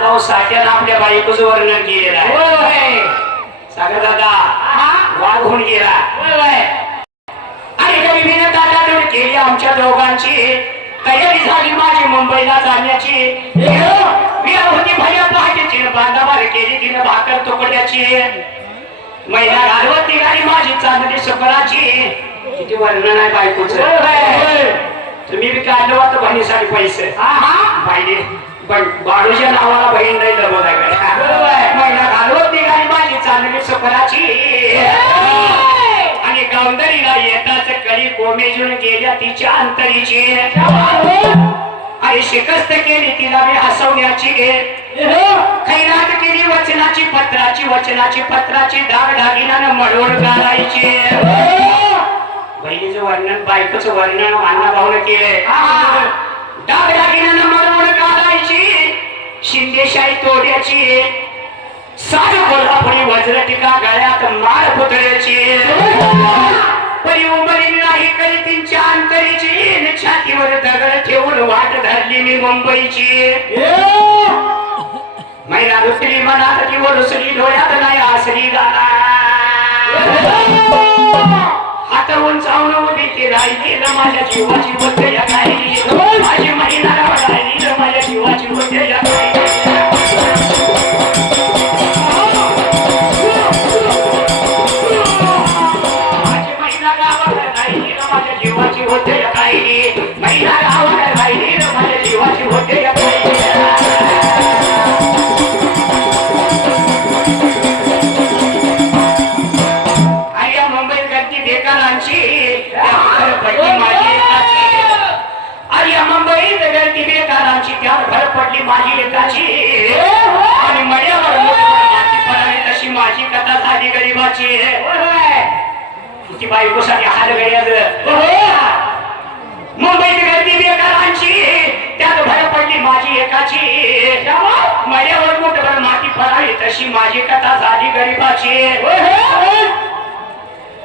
नागाव साठ्यानं आपल्या बायकोचं वर्णन केलेलं आहे. सागर दादा वाघ होऊन गेला आणि गरीबीने दादा केली आमच्या दोघांची तयारी झाली माझी मुंबईला जाण्याची. विरा होती भया पहाटेची बांधाबार केली तिने भाकर तुकड्याची. महिला घालवत निघाली माझी चांदणी सुकराची. किती वर्णन आहे बायकोचं. तुम्ही बी काढलं होतं बहिणीसाठी पैसे पाहिजे पण बाळूच्या नावाला बहीण नाही दबवला. महिला घालवत निघाली माझी चांदणी सुकराची आणि गौंदरीला येताच कळी कोमेजून गेल्या तिच्या अंतरीची. आणि शिकस्त केली तिला मी हसवण्याची. खैरात केली वचनाची पत्राची डाग डागिनानं मडवड घालायची. बहिणीचं वर्णन बायकोचं वर्णन अण्णा भाऊने केले. डाग डागिनानं मडवड घालायची. शिंदेशाही तोड्याची. सार कोल्हापुरी वज्र टिका गळ्यात माळ पुतळ्याची. परी उंबरी नाही कधी तिच्या अंतरीची. छातीवर दगड ठेवून वाट धरली मी मुंबईची. महिला रुसली मनात ती वरुसली डोळ्यात नाही हसली गाला. हात उंचावून उभी ती राहिली माझ्या जीवाची होते या गायली. माझी महिला राहिली माझ्या जीवाची होते या गायली. जीवाची होते काही महिला गावाला राहिली माझ्या जीवाची होते आणि या मुंबईत गर्दी बेकारांची माझी एकाची. आणि या मुंबईत गर्दी बेकारांची त्यावर भर पडली माझी एकाची. आणि मळ्यावर माती पडावी तशी माझी कथा झाली गरीबाची. किती बायकोसाठी हाल गड्याच. मुंबईत गर्दी बेकारांची त्यात भर पडली माझी एकाची. मळ्यावर मोठभर माती पडावी तशी माझी कथा झाली गरीबाची.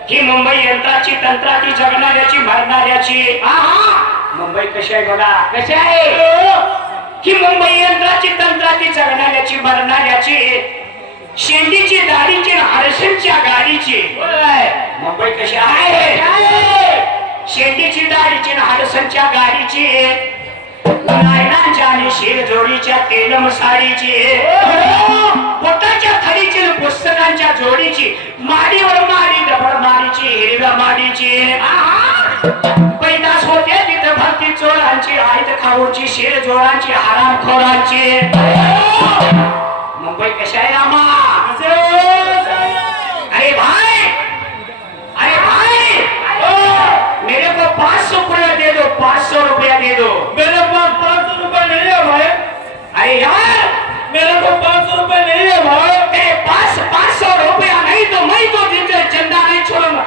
ही मुंबई यंत्राची तंत्राची जगणाऱ्याची मरणाऱ्याची. मुंबई कशी आहे बघा कशी आहे. ही मुंबई यंत्राची तंत्राची जगणाऱ्याची मरणाऱ्याची. शेंडीची दाढीची हरसेंच्या गाडीची. मुंबई कशी आहे. शेंडीची दाढीची हरसेंच्या गाडीची. नायनांच्या आणि शेरजोडीच्या तेलम साडीची. पोटाच्या थडीची पुस्तकांच्या जोडीची. माडीवर माडी डबड माडीची हिरव्या माडीची. पैदास होते तिथं भरती चोरांची आयत खाऊची शेरजोडांची हरामखोरांची. मुंबई कशा आहे रामा. अरे भाई मेरे को 500 रुपया दे दो. 500 रुपया दे दो. मेरे पास 500 रुपए नहीं है भाई. अरे यार मेरे को 500 रुपए नहीं है भाई. तेरे पास 500 रुपया नहीं तो मैं तो तुझे चंदा नहीं छोड़ूंगा.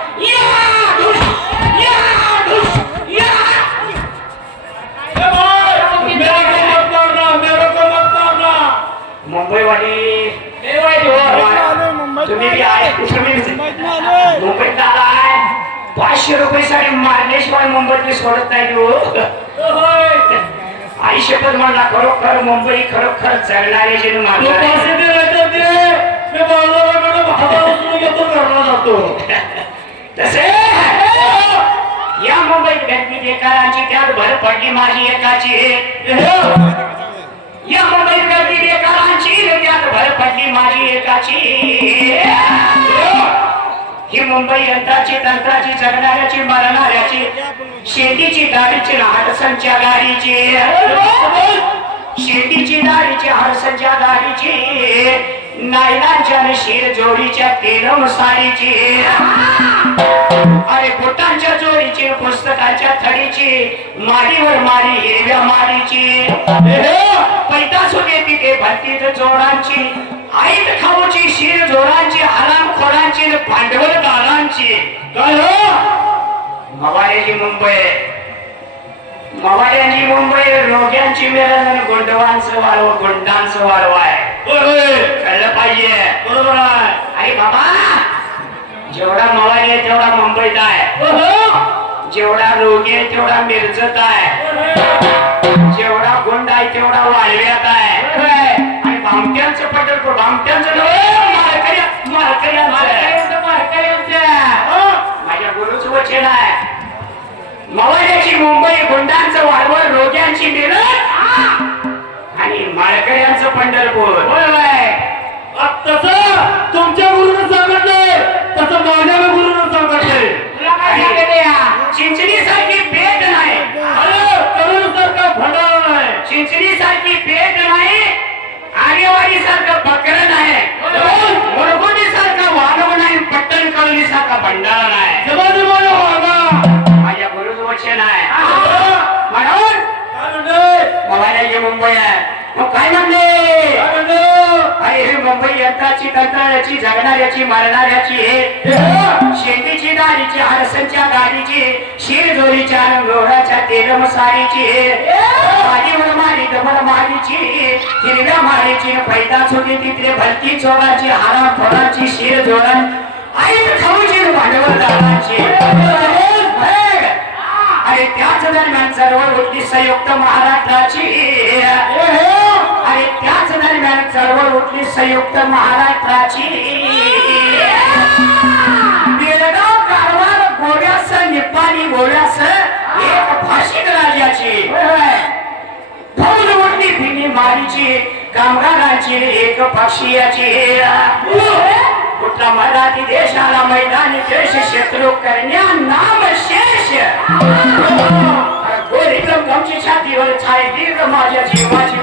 मुंबई वाली तुम्ही भी आए मुंबईत आलाय. 500 रुपये साठी मारल्याशिवाय मुंबईत सोडत नाही. आई शपथ म्हणला खरोखर मुंबई खरोखर जगणारे जे तसे या मुंबईत गर्दी बेकारांची त्यात भर पडली माझी एकाची. या मुंबईत गर्दी बेकारांची त्यात भर पडली माझी एकाची. ही मुंबई यंत्राची तंत्राची जगणाऱ्याची मरणाऱ्याची. शेतीची दाढीची हरसंच्या गाडीची. शेतीची दाढीची हरसंच्या गाडीची. नायनांच्या शिर जोडीच्या तेलम साडीची. अरे बोटांच्या जोडीची पुस्तकाच्या थडीची. माडीवर माडी हिरव्या माडीची. पैदास होते तिथे भरतीत जोडांची. आईत खाऊची शिर जोडांची हरामखोरांची भांडवल दारांची. मवाड्याची मुंबई रोग्यांची मेळण गुंडवांचं वाळव गुंडांचं वाळव आहे. कळलं पाहिजे. बरोबर आहे. अरे बाबा जेवढा मवाडी आहे तेवढा मुंबईत आहे. जेवढा रोगी आहे तेवढा मिरजत आहे. जेवढा गुंड आहे तेवढा वाळव्यात आहे. आणि आमट्यांचं नव्हे, मारकऱ्यांचं. माझ्या गुरुचं वचन आहे, मवाड्याची मुंबई, गुंडांचं वाडवळ, रोग्यांची मिरज आणि माळकऱ्यांचं पंढरपूर. तसं तुमच्या गुरुनं सांगितलंय, तसं माझ्या गुरुनं सांगितलंय. चिंचणी सारखी पेट नाही, अरे तरुण सारखा भंडारा नाही, चिंचणी सारखी पेट नाही, आगेवाडी सारखं बकरं नाही, मुरगुडी सारखा वाढव नाही, पट्टण कळली सारखा भंडारा नाही. जबानी मला वागा. माझ्या गुरुचं वचन आहे म्हणून काय म्हणते? मवाड्याची मुंबई आहे. मग काय म्हणले? काय म्हणते? अरे ही मुंबई यंत्राची, तंत्राची, जगणाऱ्याची, मरणाऱ्याची, शेतीची, दारीची, हरसनच्या गाडीची, शिरजोरीच्या, घोड्याच्या, तेलमसारीची, माझी उडमारी दमडमारीची, हिरव्या मारीची, पैदाच होती तिकडे भलती चोराची, हारा फोडाची, शिर जोडण आई खाऊची, भांडवल दाराची. अरे त्याच दरम्यान चळवळ उठली संयुक्त महाराष्ट्राची. अरे त्याच दरम्यान चळवळ उठली संयुक्त महाराष्ट्राची. बेळगाव, कारवार, गोव्यास, निपाणी, गोव्यास एक भाषिक राजाची फौज उठली भिनी मारीची, कामगारांची एक पक्षीयाची. कुठला मराठी देशाला मैदानी देश शत्रू करण्या नाम शेष. गोरी गमची छातीवर छाय दीर्घ माझ्या जीवाची